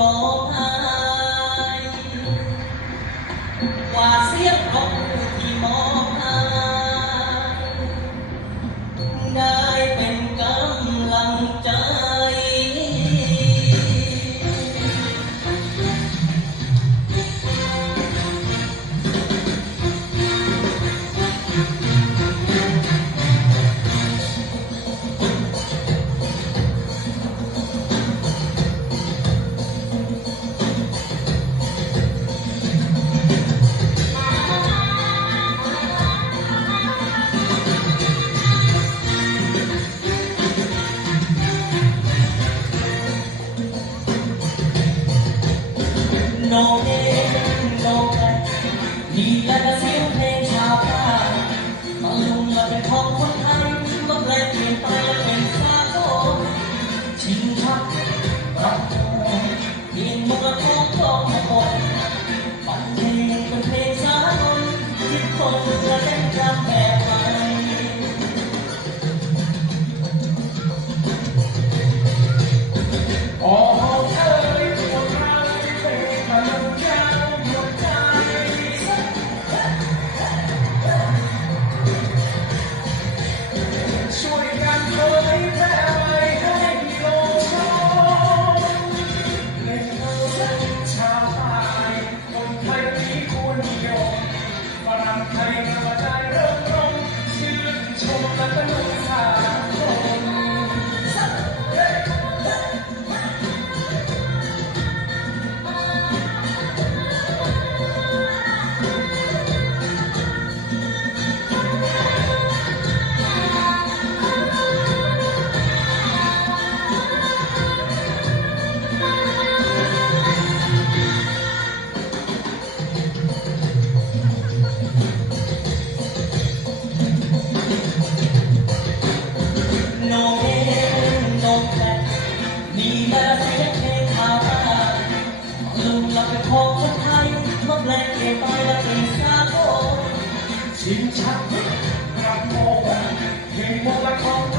มองหา โลกเองโลกกันดีและกระเสียงเพลงชาวบ้านมาลุงมาเป็นของคนไทยมาเปลี่ยนไปเป็นสากลชิงชักรักโตเรียนมุกทุกท้องมาบนฟังเพลงเป็นเพลงสากลที่คนเพื่อเต้นจำเป็น ชิงชักรักโมนเห็นมกันของเธ